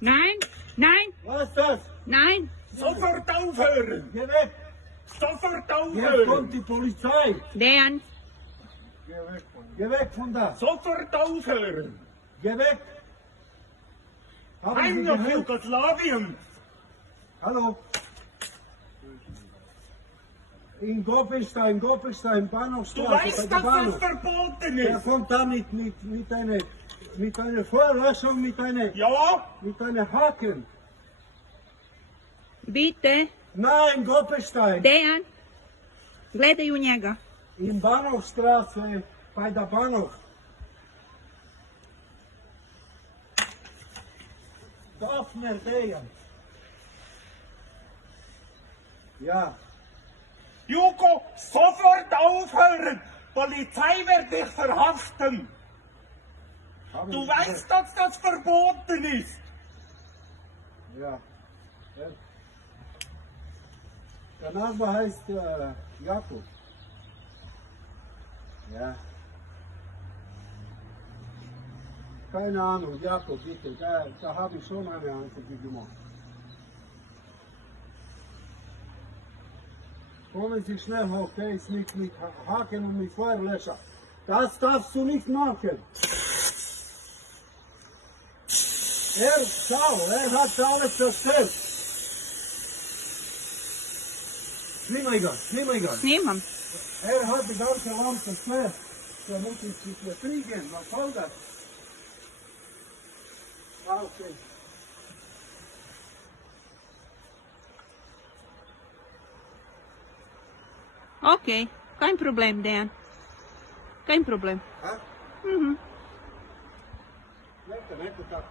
Nein, nein, Was ist das? nein. Sofort aufhören! Geh weg! Sofort Jetzt kommt aufhören! die Polizei! Dejan, Geh weg von da! Sofort aufhören! Geh weg! Haben Sie Heim nach gehört? Jugoslawien! Hallo? In Gopelstein, Du Bahnhofstraße, weißt, bei der dass das Bahnhof. verboten Der ist! kommt da mit einer Vorlassung, mit einer Haken. bitte. Nein, Gopelstein. Dejan, gledaj u njega. In Bahnhofstraße, bei der Bahnhof. Daphne Dejan. Ja. Jugo, sofort aufhören! Polizei wird dich verhaften! Haben Du Sie weißt, dass das verboten ist! Ja. Der Nachbar heißt Jakob. Ja. Keine Ahnung, Jakob, bitte. Da habe ich schon eine Anzeige gemacht. Kommen Sie schnell hoch, der ist mit Haken und mit Feuerlöscher. Das darfst du nicht machen. Er hat alles zerstört. Snimmeiger. Snimam. Er hat die ganze Land zerstört. Der muss in Psychiatrie gehen. Was soll das? Okay. Ok, kein Problem, Dejan. Kein Problem. Ha? Mhm. Neka tako.